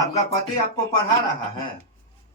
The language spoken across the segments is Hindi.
आपका पति आपको पढ़ा रहा है?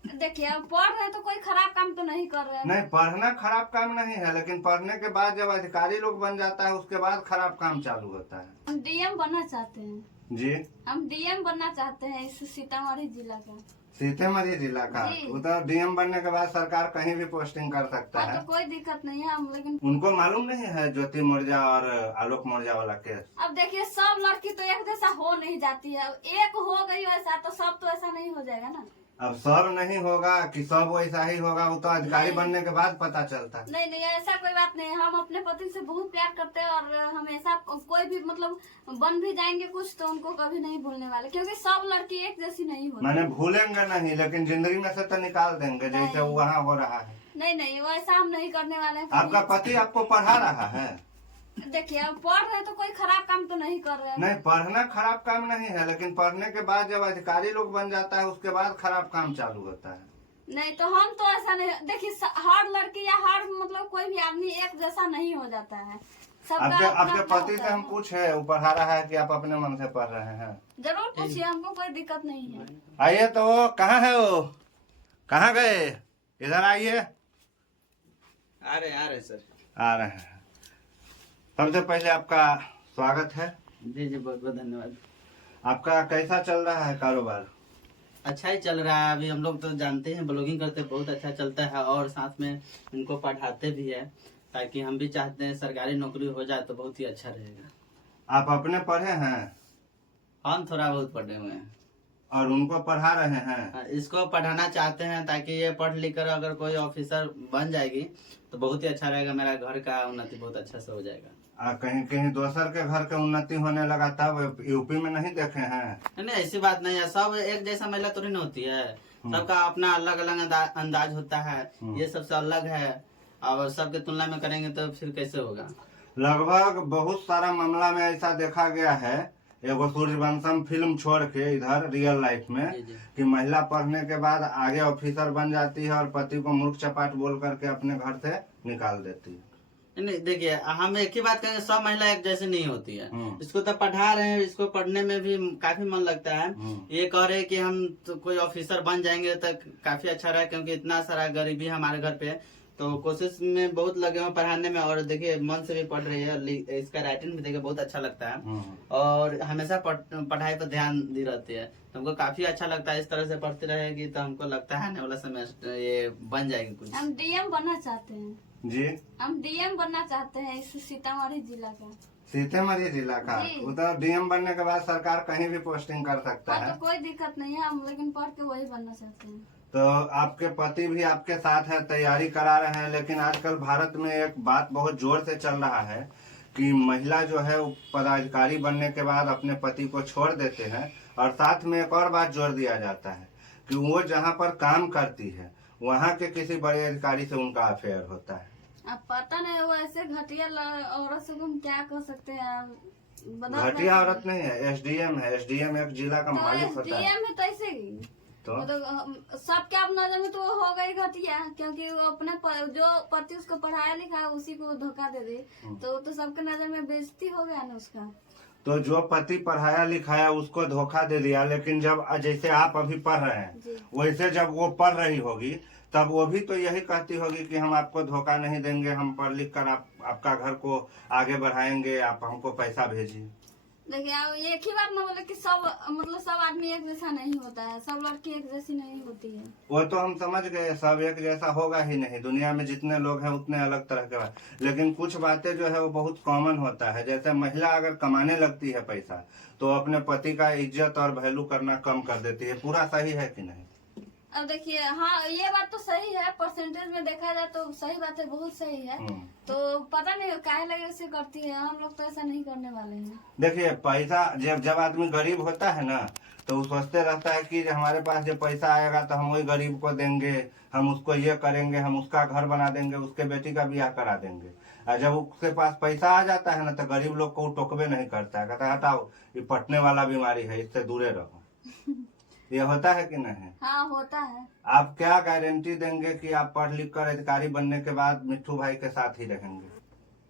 देखिए अब पढ़ रहे हैं तो कोई खराब काम तो नहीं कर रहे हैं। नहीं, पढ़ना खराब काम नहीं है, लेकिन पढ़ने के बाद जब अधिकारी लोग बन जाता है उसके बाद खराब काम चालू होता है। हम डीएम बनना चाहते हैं जी, हम डीएम बनना चाहते हैं इस सीतामढ़ी जिला का। सीतामढ़ी जिला का जी। उधर डीएम बनने के बाद सरकार कहीं भी पोस्टिंग कर सकता हाँ है। तो कोई दिक्कत नहीं है हम, लेकिन उनको मालूम नहीं है ज्योति मौर्या और आलोक मौर्या वाला केस? अब देखिए सब लड़की तो एक जैसा हो नहीं जाती है, एक हो गई वैसा तो सब तो ऐसा नहीं हो जाएगा ना। अब सब नहीं होगा कि सब वैसा ही होगा, वो तो अधिकारी नहीं। बनने के बाद पता चलता है। नहीं नहीं ऐसा कोई बात नहीं, हम अपने पति से बहुत प्यार करते हैं और हमेशा कोई भी मतलब बन भी जाएंगे कुछ तो उनको कभी नहीं भूलने वाले, क्योंकि सब लड़की एक जैसी नहीं होती। मैंने भूलेंगे नहीं, लेकिन जिंदगी में से तो निकाल देंगे जैसे नहीं। वहाँ हो रहा है। नहीं वैसा हम नहीं करने वाले हैं आपका कभी। पति आपको पढ़ा रहा है? देखिए अब पढ़ रहे हैं तो कोई खराब काम तो नहीं कर रहे हैं। नहीं, पढ़ना खराब काम नहीं है, लेकिन पढ़ने के बाद जब अधिकारी लोग बन जाता है उसके बाद खराब काम चालू होता है। नहीं तो हम तो ऐसा नहीं, देखिए हर लड़की या हर मतलब कोई भी आदमी एक जैसा नहीं हो जाता है। सबका आपके अपना आपके अपना पति होता से हम है। पूछे वो पढ़ा रहा है कि आप अपने मन से पढ़ रहे हैं? जरूर पूछिए, हमको कोई दिक्कत नहीं है। आइए, तो वो कहाँ है? वो कहाँ गए? इधर आइए। आ रहे सर। आ रहे हैं। सबसे पहले आपका स्वागत है। जी जी बहुत बहुत धन्यवाद। आपका कैसा चल रहा है कारोबार? अच्छा ही चल रहा है। अभी हम लोग तो जानते हैं ब्लॉगिंग करते बहुत अच्छा चलता है और साथ में इनको पढ़ाते भी है, ताकि हम भी चाहते हैं सरकारी नौकरी हो जाए तो बहुत ही अच्छा रहेगा। आप अपने पढ़े हैं हम थोड़ा बहुत पढ़े हुए हैं और उनको पढ़ा रहे हैं? इसको पढ़ाना चाहते हैं ताकि ये पढ़ लिख कर अगर कोई ऑफिसर बन जाएगी तो बहुत ही अच्छा रहेगा। मेरा घर का उन्नति बहुत अच्छा से हो जाएगा। कहीं कहीं दोसर के घर के उन्नति होने लगा तब यूपी में नहीं देखे हैं? नहीं ऐसी बात नहीं है, सब एक जैसा महिला थोड़ी ना होती है, सबका अपना अलग अलग अंदाज होता है। ये सबसे अलग है और सबके तुलना में करेंगे तो फिर कैसे होगा। लगभग बहुत सारा मामला में ऐसा देखा गया है, एगो सूर्यवंशम फिल्म छोड़ के इधर रियल लाइफ में, जी, जी। कि महिला पढ़ने के बाद आगे ऑफिसर बन जाती है और पति को मूर्ख चपाट बोल करके अपने घर से निकाल देती है। नहीं देखिए, हम एक ही बात कहेंगे, सब महिला एक जैसे नहीं होती है। हम्म। इसको तो पढ़ा रहे हैं, इसको पढ़ने में भी काफी मन लगता है। ये कह रहे हैं कि हम तो कोई ऑफिसर बन जाएंगे तो काफी अच्छा रहा, क्योंकि इतना सारा गरीबी हमारे घर पे, तो कोशिश में बहुत लगे हुए पढ़ाने में। और देखिए मन से भी पढ़ रही है, इसका राइटिंग भी देखिए बहुत अच्छा लगता है और हमेशा पढ़ाई पर ध्यान दी रहती है। तो हमको काफी अच्छा लगता है, इस तरह से पढ़ती रहेगी तो हमको लगता है आने वाला समय ये बन जाएगी कुछ। हम डीएम बनना चाहते हैं जी, हम डीएम बनना चाहते हैं इस सीतामढ़ी जिला का। सीतामढ़ी जिला का जी। उधर डीएम बनने के बाद सरकार कहीं भी पोस्टिंग कर सकता हाँ है। तो कोई दिक्कत नहीं है, हम लेकिन पढ़ के वही बनना चाहते हैं। तो आपके पति भी आपके साथ है, तैयारी करा रहे हैं, लेकिन आजकल भारत में एक बात बहुत जोर से चल रहा है कि महिला जो है वो पदाधिकारी बनने के बाद अपने पति को छोड़ देते हैं, और साथ में एक और बात जोर दिया जाता है कि वो जहाँ पर काम करती है वहाँ के किसी बड़े अधिकारी से उनका अफेयर होता है। अब पता नहीं वो ऐसे घटिया औरत से हम क्या कर सकते हैं। घटिया औरत नहीं है, एसडीएम है। एसडीएम एक जिला का मालिक होता है। डीएम है तो ऐसे ही तो मतलब सबके आप नजर में तो वो हो गई घटिया, क्योंकि वो अपने जो पति उसको पढ़ाया लिखा है उसी को धोखा दे दे तो सबके नजर में बेइज्जती हो गया ना उसका। तो जो पति पढ़ाया लिखाया उसको धोखा दे दिया, लेकिन जब जैसे आप अभी पढ़ रहे हैं वैसे जब वो पढ़ रही होगी तब वो भी तो यही कहती होगी कि हम आपको धोखा नहीं देंगे, हम पढ़ लिख कर आपका घर को आगे बढ़ाएंगे, आप हमको पैसा भेजिए। देखिए अब एक ही बात ना बोले कि सब मतलब सब आदमी एक जैसा नहीं होता है, सब लड़की एक जैसी नहीं होती है। वो तो हम समझ गए, सब एक जैसा होगा ही नहीं, दुनिया में जितने लोग हैं उतने अलग तरह के बात। लेकिन कुछ बातें जो है वो बहुत कॉमन होता है, जैसे महिला अगर कमाने लगती है पैसा तो अपने पति का इज्जत और वैल्यू करना कम कर देती है। पूरा सही है कि नहीं? अब देखिए हाँ ये बात तो सही है, परसेंटेज में देखा जाए तो सही बात है, बहुत सही है। तो पता नहीं काहे लगे ऐसे करती है, हम लोग तो ऐसा नहीं करने वाले हैं। देखिए पैसा जब आदमी गरीब होता है ना तो वो सोचते रहता है कि हमारे पास जब पैसा आएगा तो हम वही गरीब को देंगे, हम उसको ये करेंगे, हम उसका घर बना देंगे, उसके बेटी का ब्याह करा देंगे। और जब उसके पास पैसा आ जाता है ना तो गरीब लोग को टोकबे नहीं करता है, कहता है हटाओ ये पटने वाला बीमारी है, इससे दूरे रहो। ये होता है कि नहीं? हाँ होता है। आप क्या गारंटी देंगे कि आप पढ़ लिख कर अधिकारी बनने के बाद मिट्ठू भाई के साथ ही रहेंगे?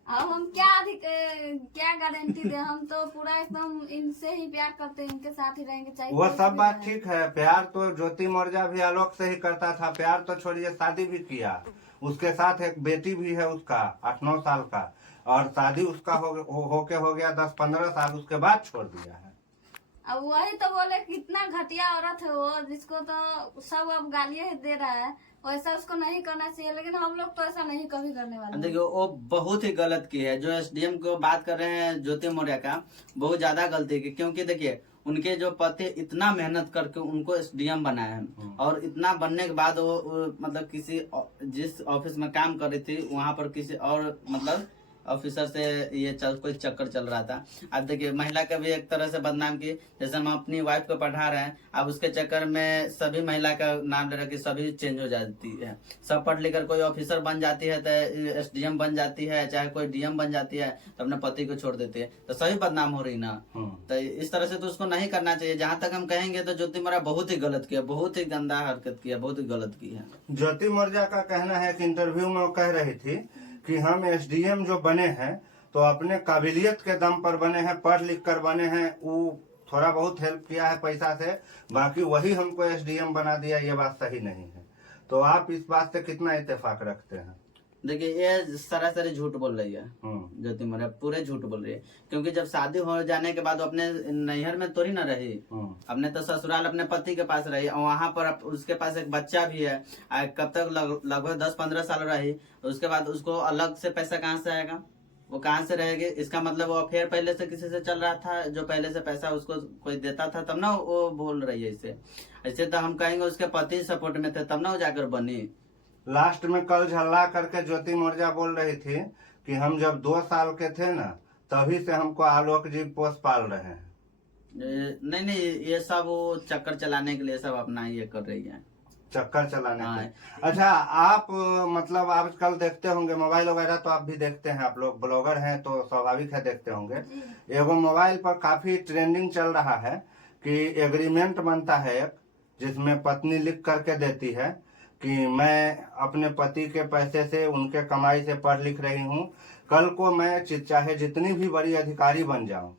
अब हम क्या गारंटी दे, हम तो पूरा एकदम इनसे ही प्यार करते हैं, इनके साथ ही रहेंगे चाहे वो कुछ सब भी बात रहे। ठीक है, प्यार तो ज्योति मौर्या भी आलोक से ही करता था। प्यार तो छोड़िए, शादी भी किया, उसके साथ एक बेटी भी है उसका 8-9 साल का, और शादी उसका होके हो गया 10-15 साल, उसके बाद छोड़ दिया है। अब वही तो बोले कितना घटिया औरत है वो, जिसको तो सब अब गालियां ही दे रहा है। वैसा उसको नहीं करना चाहिए, लेकिन हम लोग तो ऐसा नहीं कभी करने वाले हैं। देखियो वो बहुत ही गलत की है। जो एसडीएम को बात कर रहे हैं ज्योति मौर्य का, बहुत ज्यादा गलती की, क्योंकि देखिए उनके जो पति इतना मेहनत करके उनको एसडीएम बनाए हैं, और इतना बनने के बाद वो मतलब किसी जिस ऑफिस में काम कर रही थी वहां पर किसी और मतलब ऑफिसर से ये कोई चक्कर चल रहा था। अब देखिए महिला का भी एक तरह से बदनाम की, जैसे हम अपनी वाइफ को पढ़ा रहे हैं, अब उसके चक्कर में सभी महिला का नाम ले रहे कि सभी चेंज हो जाती है। सब पढ़ लिख कर कोई ऑफिसर बन जाती है तो एसडीएम बन जाती है, चाहे कोई डीएम बन जाती है तो अपने पति को छोड़ देती है, तो सभी बदनाम हो रही ना। तो इस तरह से तो उसको नहीं करना चाहिए। जहां तक हम कहेंगे तो ज्योति मौर्य बहुत ही गलत किया, बहुत ही गंदा हरकत किया, बहुत ही गलत की है। ज्योति मौर्या का कहना है कि इंटरव्यू में वो कह रही थी कि हम एसडीएम जो बने हैं तो अपने काबिलियत के दम पर बने हैं, पढ़ लिख कर बने हैं। वो थोड़ा बहुत हेल्प किया है पैसा से, बाकी वही हमको एसडीएम बना दिया, ये बात सही नहीं है। तो आप इस बात से कितना इत्तेफाक रखते हैं? देखिए ये सरासरी झूठ बोल रही है ज्योति मौर्य, पूरे झूठ बोल रही है। क्योंकि जब शादी हो जाने के बाद अपने नैहर में थोड़ी ना रही, अपने तो ससुराल अपने पति के पास रही, और वहां पर उसके पास एक बच्चा भी है। कब तक लगभग 10-15 साल रही, उसके बाद उसको अलग से पैसा कहाँ से आएगा, वो कहाँ से रहेगी? इसका मतलब वो अफेयर पहले से किसी से चल रहा था, जो पहले से पैसा उसको कोई देता था, तब ना वो बोल रही है इसे। ऐसे तो हम कहेंगे उसके पति सपोर्ट में थे तब ना वो जाकर बनी। लास्ट में कल झल्ला करके ज्योति मौर्या बोल रही थी कि हम जब 2 साल के थे ना, तभी से हमको आलोक जी पोस पाल रहे हैं। नहीं, ये सब वो चक्कर चलाने के लिए सब अपना ये कर रही है, चक्कर चलाने के। अच्छा, आप मतलब आजकल देखते होंगे मोबाइल वगैरह, तो आप भी देखते हैं, आप लोग ब्लॉगर हैं तो स्वाभाविक है देखते होंगे। एगो मोबाइल पर काफी ट्रेंडिंग चल रहा है कि एग्रीमेंट बनता है एक, जिसमें पत्नी लिख करके देती है कि मैं अपने पति के पैसे से, उनके कमाई से पढ़ लिख रही हूँ, कल को मैं चाहे जितनी भी बड़ी अधिकारी बन जाऊं,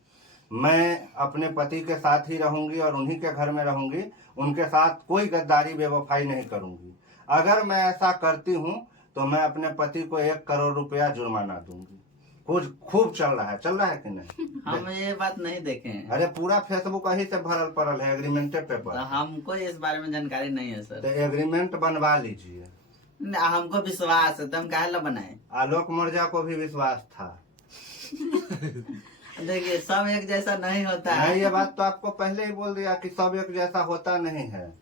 मैं अपने पति के साथ ही रहूंगी और उन्हीं के घर में रहूंगी, उनके साथ कोई गद्दारी बेवफाई नहीं करूंगी। अगर मैं ऐसा करती हूं तो मैं अपने पति को 1 करोड़ रुपया जुर्माना दूंगी। कुछ खूब चल रहा है कि नहीं? हम ये बात नहीं देखे हैं। अरे पूरा फेसबुक वही से भरल पड़ल है एग्रीमेंटे पेपर। तो हमको इस बारे में जानकारी नहीं है सर। तो एग्रीमेंट बनवा लीजिए। हमको विश्वास है तो हम काहे ला बनाए। आलोक मौर्या को भी विश्वास था। देखिए सब एक जैसा नहीं होता है। नहीं, ये बात तो आपको पहले ही बोल दिया कि सब एक जैसा होता नहीं है,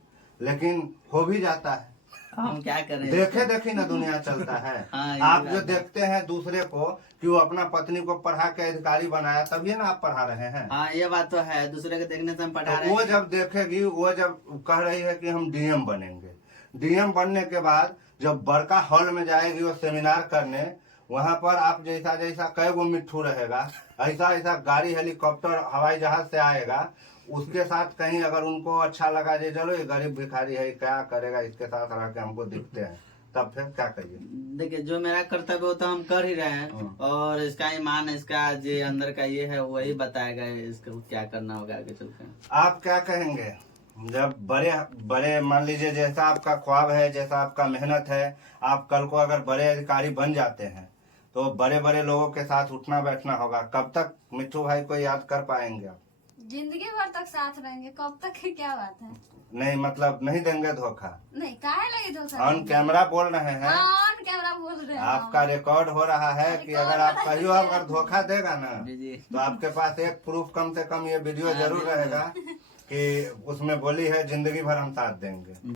लेकिन हो भी जाता है। हम क्या करें, देखे देखी ना दुनिया चलता है। हाँ, आप जो देखते हैं दूसरे को कि वो अपना पत्नी को पढ़ा के अधिकारी बनाया, तभी ना आप पढ़ा रहे हैं। हाँ ये बात तो है, दूसरे के देखने से हम पढ़ा रहे हैं। वो जब देखेगी, वो जब कह रही है कि हम डीएम बनेंगे, डीएम बनने के बाद जब बड़का हॉल में जाएगी वो सेमिनार करने, वहां पर आप जैसा जैसा कई गो मिट्ठू रहेगा, ऐसा ऐसा गाड़ी हेलीकॉप्टर हवाई जहाज से आएगा, उसके साथ कहीं अगर उनको अच्छा लगा, जे चलो ये गरीब भिखारी है क्या करेगा, इसके साथ रह के हमको दिखते हैं, तब फिर क्या करिए। देखिए जो मेरा कर्तव्य वो तो हम कर ही रहे हैं, और इसका ईमान, इसका जो अंदर का ये है वही बताएगा इसको क्या करना होगा आगे चलकर। आप क्या कहेंगे जब बड़े बड़े मान लीजिए जैसा आपका ख्वाब है, जैसा आपका मेहनत है, आप कल को अगर बड़े अधिकारी बन जाते हैं तो बड़े बड़े लोगों के साथ उठना बैठना होगा, कब तक मिट्टू भाई को याद कर पाएंगे आप? जिंदगी भर तक साथ रहेंगे, कब तक की क्या बात है। नहीं मतलब नहीं देंगे धोखा? नहीं, काहे लगी धोखा? ऑन कैमरा बोल रहे हैं, ऑन कैमरा बोल रहे हैं, आपका रिकॉर्ड हो रहा है कि अगर आप कहियो अगर धोखा देगा ना जी। तो आपके पास एक प्रूफ कम से कम ये वीडियो जरूर रहेगा कि उसमें बोली है जिंदगी भर हम साथ देंगे।